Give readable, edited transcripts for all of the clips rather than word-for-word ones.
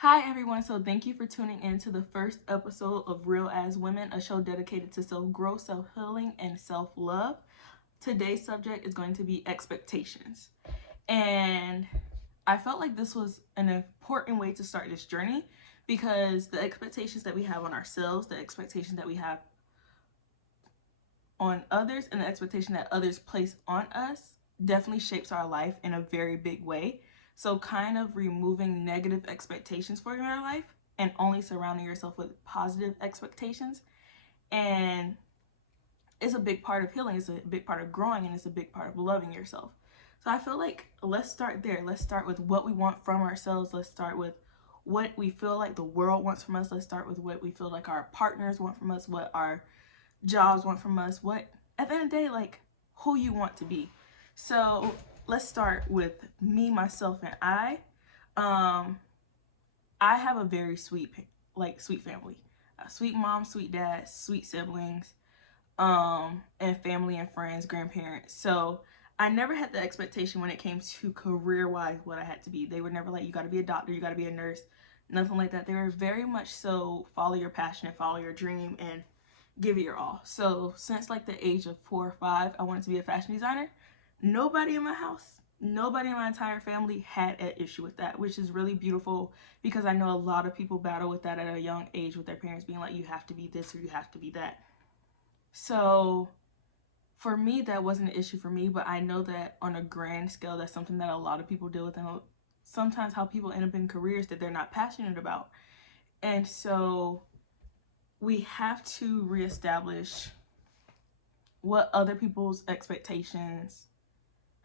Hi everyone, so thank you for tuning in to the first episode of Real as Women, a show dedicated to self-growth, self-healing, and self-love. Today's subject is going to be expectations. And I felt like this was an important way to start this journey because the expectations that we have on ourselves, the expectations that we have on others, and the expectation that others place on us definitely shapes our life in a very big way. So, kind of removing negative expectations for your life and only surrounding yourself with positive expectations. And it's a big part of healing, it's a big part of growing, and it's a big part of loving yourself. So, I feel like let's start there. Let's start with what we want from ourselves. Let's start with what we feel like the world wants from us. Let's start with what we feel like our partners want from us, what our jobs want from us, what at the end of the day, like who you want to be. So let's start with me, myself, and I. Um, I have a very sweet family, a sweet mom, sweet dad, sweet siblings, and family and friends, grandparents. So I never had the expectation when it came to career wise what I had to be. They were never like, you got to be a doctor, you got to be a nurse, nothing like that. They were very much so follow your passion and follow your dream and give it your all. So since like the age of 4 or 5, I wanted to be a fashion designer. Nobody in my house, nobody in my entire family had an issue with that, which is really beautiful because I know a lot of people battle with that at a young age with their parents being like, you have to be this or you have to be that. So for me, that wasn't an issue for me, but I know that on a grand scale, that's something that a lot of people deal with, and sometimes how people end up in careers that they're not passionate about. And so we have to reestablish what other people's expectations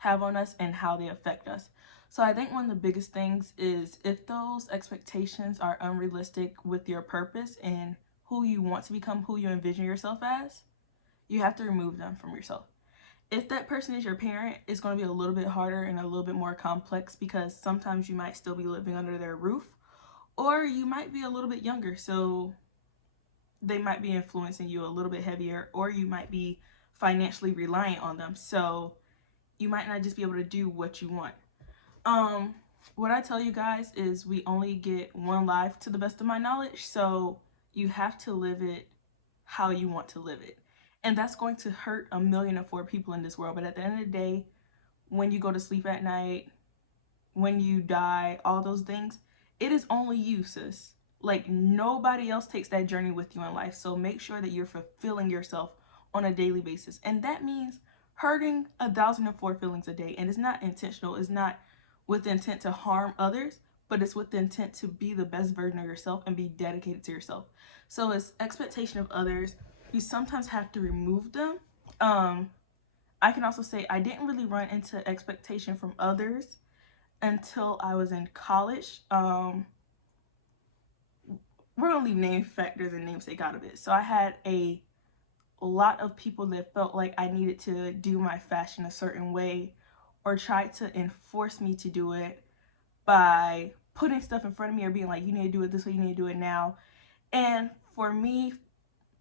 have on us and how they affect us. So I think one of the biggest things is if those expectations are unrealistic with your purpose and who you want to become, who you envision yourself as, you have to remove them from yourself. If that person is your parent, it's going to be a little bit harder and a little bit more complex because sometimes you might still be living under their roof, or you might be a little bit younger, so they might be influencing you a little bit heavier, or you might be financially reliant on them. So you might not just be able to do what you want. Um, what I tell you guys is we only get one life to the best of my knowledge, so you have to live it how you want to live it. And that's going to hurt 1,000,004 people in this world. But at the end of the day, when you go to sleep at night, when you die, all those things, it is only you, sis. Like nobody else takes that journey with you in life. So make sure that you're fulfilling yourself on a daily basis. And that means hurting 1,004 feelings a day. And it's not intentional. It's not with the intent to harm others, but it's with the intent to be the best version of yourself and be dedicated to yourself. So it's expectation of others. You sometimes have to remove them. Um, I can also say I didn't really run into expectation from others until I was in college. We're gonna leave name factors and namesake out of it. So I had a lot of people that felt like I needed to do my fashion a certain way or tried to enforce me to do it by putting stuff in front of me or being like, you need to do it this way, you need to do it now. And for me,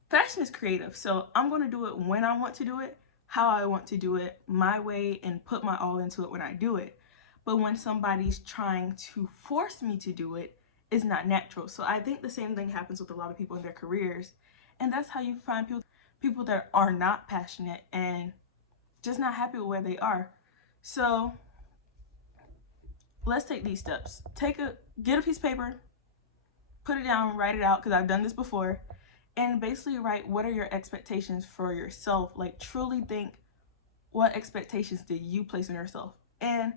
fashion is creative. So I'm going to do it when I want to do it, how I want to do it, my way, and put my all into it when I do it. But when somebody's trying to force me to do it, it's not natural. So I think the same thing happens with a lot of people in their careers. And that's how you find people that are not passionate and just not happy with where they are. So let's take these steps. Get a piece of paper, put it down, write it out, because I've done this before, and basically write what are your expectations for yourself. Like truly think, what expectations did you place on yourself? And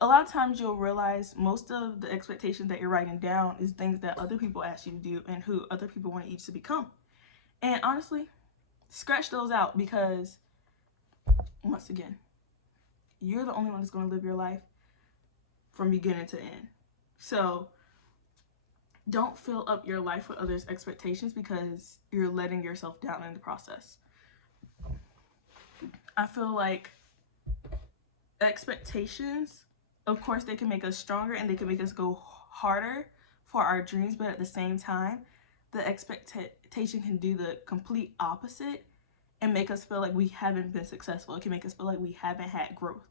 a lot of times you'll realize most of the expectations that you're writing down is things that other people ask you to do and who other people want you to become. And honestly, scratch those out because once again, you're the only one that's going to live your life from beginning to end. So don't fill up your life with others' expectations because you're letting yourself down in the process. I feel like expectations, of course, they can make us stronger and they can make us go harder for our dreams, but at the same time, the expectation can do the complete opposite and make us feel like we haven't been successful. It can make us feel like we haven't had growth.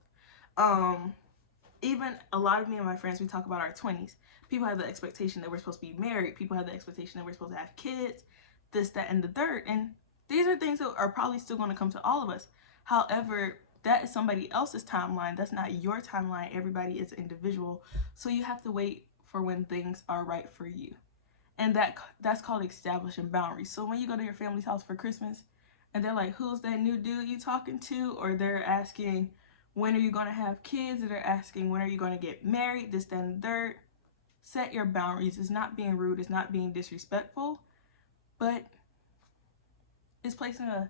Um, Even a lot of me and my friends, we talk about our 20s. People have the expectation that we're supposed to be married. People have the expectation that we're supposed to have kids, this, that, and the third. And these are things that are probably still going to come to all of us. However, that is somebody else's timeline. That's not your timeline. Everybody is individual. So you have to wait for when things are right for you. And that's called establishing boundaries. So when you go to your family's house for Christmas and they're like, who's that new dude you talking to? Or they're asking, when are you going to have kids? Or they're asking, when are you going to get married? This, that, and the third. Set your boundaries. It's not being rude. It's not being disrespectful. But it's placing a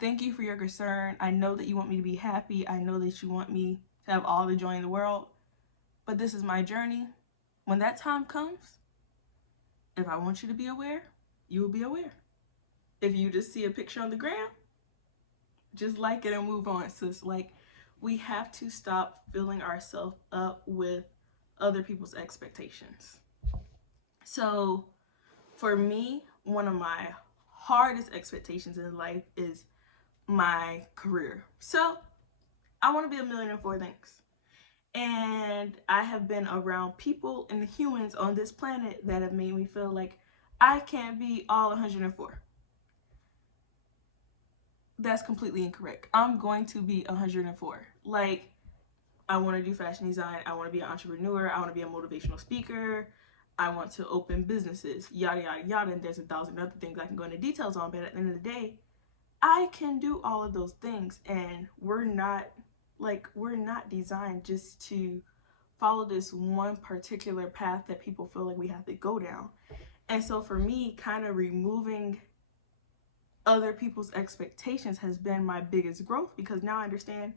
thank you for your concern. I know that you want me to be happy. I know that you want me to have all the joy in the world. But this is my journey. When that time comes, if I want you to be aware, you will be aware. If you just see a picture on the gram, just like it and move on. So it's like we have to stop filling ourselves up with other people's expectations. So for me, one of my hardest expectations in life is my career. So I want to be a millionaire for things. And I have been around people and humans on this planet that have made me feel like I can't be all 104. That's completely incorrect. I'm going to be 104. Like, I want to do fashion design. I want to be an entrepreneur. I want to be a motivational speaker. I want to open businesses, yada, yada, yada. And there's 1,000 other things I can go into details on. But at the end of the day, I can do all of those things. And we're not designed just to follow this one particular path that people feel like we have to go down. And so for me, kind of removing other people's expectations has been my biggest growth, because now I understand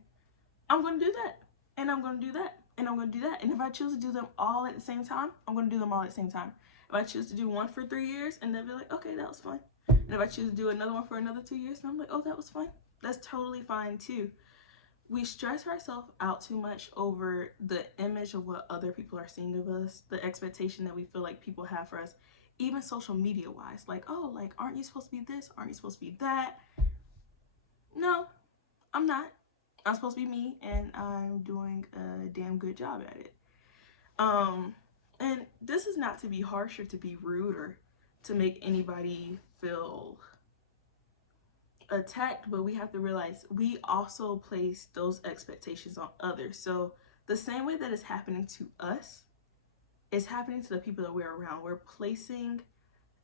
I'm going to do that, and I'm going to do that, and I'm going to do that. And if I choose to do them all at the same time, I'm going to do them all at the same time. If I choose to do one for 3 years and then be like, okay, that was fun. And if I choose to do another one for another 2 years, and I'm like, oh, that was fun. That's totally fine too. We stress ourselves out too much over the image of what other people are seeing of us, the expectation that we feel like people have for us, even social media wise. Like, oh, like, aren't you supposed to be this? Aren't you supposed to be that? No, I'm not. I'm supposed to be me, and I'm doing a damn good job at it. And this is not to be harsh or to be rude or to make anybody feel attacked, but we have to realize we also place those expectations on others. So the same way that it's happening to us, it's happening to the people that we're around. We're placing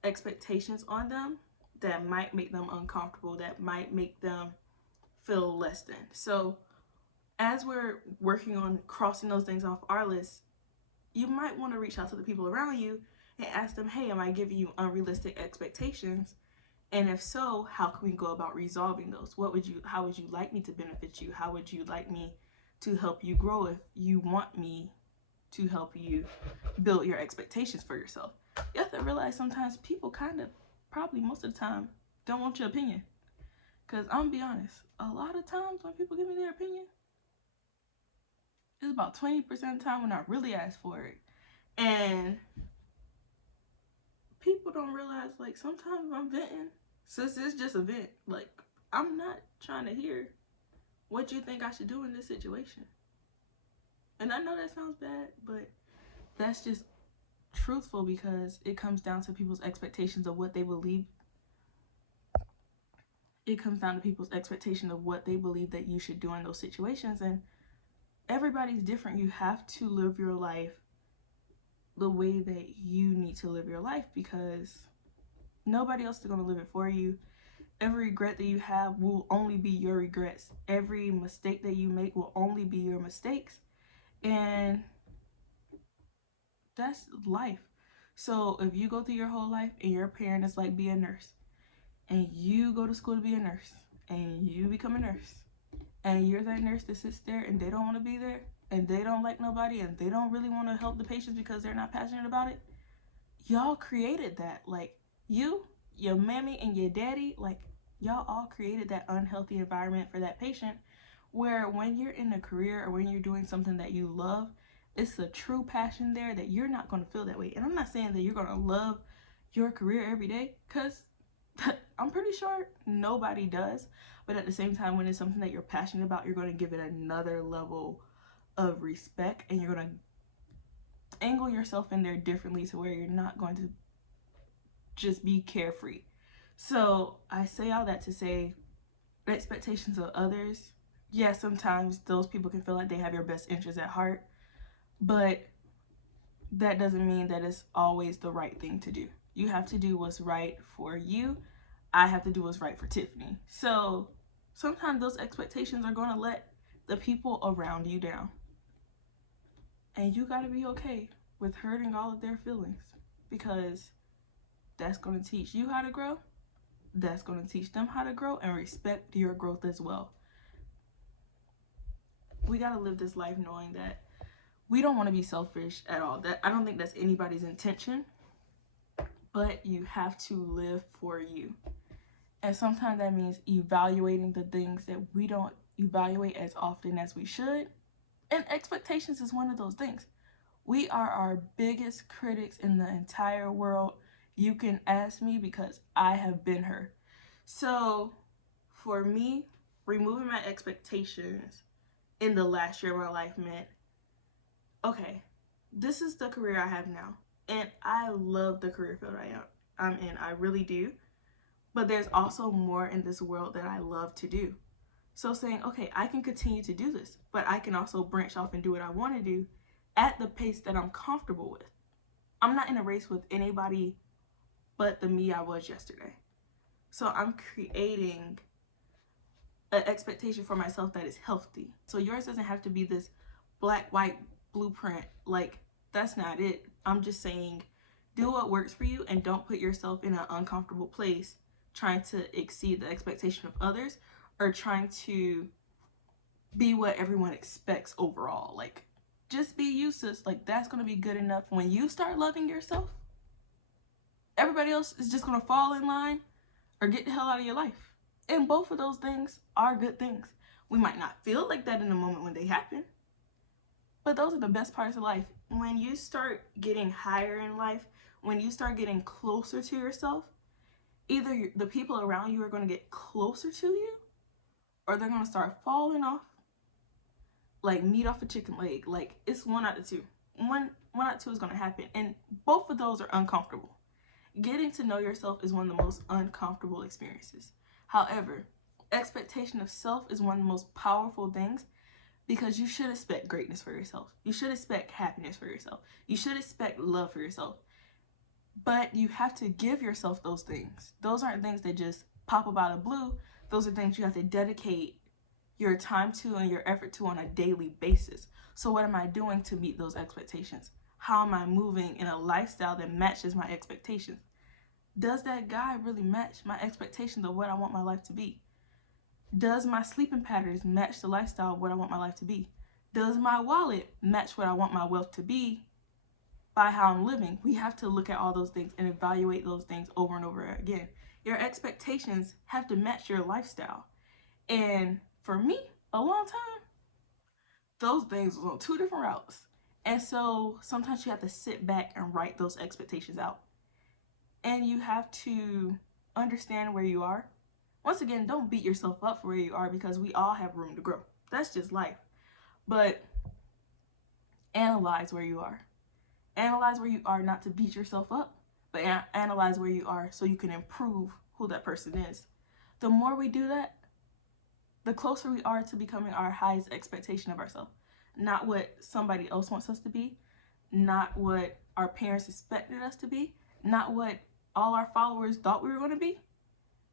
expectations on them that might make them uncomfortable, that might make them feel less than. So as we're working on crossing those things off our list, you might want to reach out to the people around you and ask them, hey, am I giving you unrealistic expectations? And if so, how can we go about resolving those? How would you like me to benefit you? How would you like me to help you grow if you want me to help you build your expectations for yourself? You have to realize sometimes people probably most of the time, don't want your opinion. Because I'm going to be honest, a lot of times when people give me their opinion, it's about 20% of the time when I really ask for it. And people don't realize, like, sometimes I'm venting. Since it's just a vent, like, I'm not trying to hear what you think I should do in this situation. And I know that sounds bad, but that's just truthful, because it comes down to people's expectations of what they believe. It comes down to people's expectation of what they believe that you should do in those situations. And everybody's different. You have to live your life the way that you need to live your life, because nobody else is going to live it for you. Every regret that you have will only be your regrets. Every mistake that you make will only be your mistakes. And that's life. So if you go through your whole life and your parent is like, be a nurse, and you go to school to be a nurse, and you become a nurse, and you're that nurse that sits there and they don't want to be there, and they don't like nobody, and they don't really want to help the patients because they're not passionate about it, y'all created that. Like, you, your mammy, and your daddy, like, y'all all created that unhealthy environment for that patient, where when you're in a career or when you're doing something that you love, it's a true passion there that you're not going to feel that way. And I'm not saying that you're going to love your career every day, because I'm pretty sure nobody does. But at the same time, when it's something that you're passionate about, you're going to give it another level of respect, and you're going to angle yourself in there differently to where you're not going to just be carefree. So I say all that to say, expectations of others, yes, sometimes those people can feel like they have your best interests at heart, but that doesn't mean that it's always the right thing to do. You have to do what's right for you. I have to do what's right for Tiffany. So sometimes those expectations are going to let the people around you down. And you got to be okay with hurting all of their feelings, because that's going to teach you how to grow. That's going to teach them how to grow and respect your growth as well. We got to live this life knowing that we don't want to be selfish at all. That I don't think that's anybody's intention, but you have to live for you. And sometimes that means evaluating the things that we don't evaluate as often as we should. And expectations is one of those things. We are our biggest critics in the entire world. You can ask me, because I have been her. So for me, removing my expectations in the last year of my life meant, okay, this is the career I have now. And I love the career field I'm in. I really do. But there's also more in this world that I love to do. So saying, okay, I can continue to do this, but I can also branch off and do what I want to do at the pace that I'm comfortable with. I'm not in a race with anybody but the me I was yesterday. So I'm creating an expectation for myself that is healthy. So yours doesn't have to be this black, white blueprint. Like, that's not it. I'm just saying, do what works for you and don't put yourself in an uncomfortable place trying to exceed the expectation of others or trying to be what everyone expects overall. Like, just be you, sis. Like, that's going to be good enough. When you start loving yourself, everybody else is just going to fall in line or get the hell out of your life. And both of those things are good things. We might not feel like that in the moment when they happen, but those are the best parts of life. When you start getting higher in life, when you start getting closer to yourself, either the people around you are going to get closer to you, or they're going to start falling off like meat off a chicken leg. Like, it's one out of two. One out of two is going to happen. And both of those are uncomfortable. Getting to know yourself is one of the most uncomfortable experiences. However, expectation of self is one of the most powerful things, because you should expect greatness for yourself. You should expect happiness for yourself. You should expect love for yourself. But you have to give yourself those things. Those aren't things that just pop up out of blue. Those are things you have to dedicate your time to and your effort to on a daily basis. So what am I doing to meet those expectations? How am I moving in a lifestyle that matches my expectations? Does that guy really match my expectations of what I want my life to be? Does my sleeping patterns match the lifestyle of what I want my life to be? Does my wallet match what I want my wealth to be by how I'm living? We have to look at all those things and evaluate those things over and over again. Your expectations have to match your lifestyle. And for me, a long time, those things was on two different routes. And so sometimes you have to sit back and write those expectations out. And you have to understand where you are. Once again, don't beat yourself up for where you are, because we all have room to grow. That's just life. But analyze where you are. Analyze where you are, not to beat yourself up, but analyze where you are so you can improve who that person is. The more we do that, the closer we are to becoming our highest expectation of ourselves. Not what somebody else wants us to be, not what our parents expected us to be, not what all our followers thought we were going to be,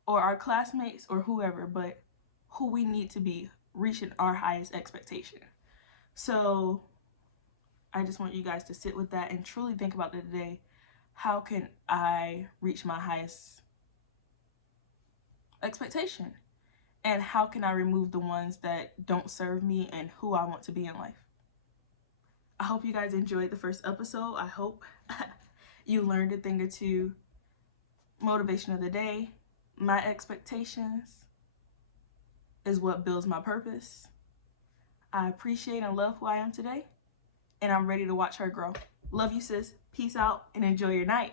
or our classmates or whoever, but who we need to be, reaching our highest expectation. So I just want you guys to sit with that and truly think about that today. How can I reach my highest expectation? And how can I remove the ones that don't serve me and who I want to be in life? I hope you guys enjoyed the first episode. I hope you learned a thing or two. Motivation of the day. My expectations is what builds my purpose. I appreciate and love who I am today, and I'm ready to watch her grow. Love you, sis. Peace out and enjoy your night.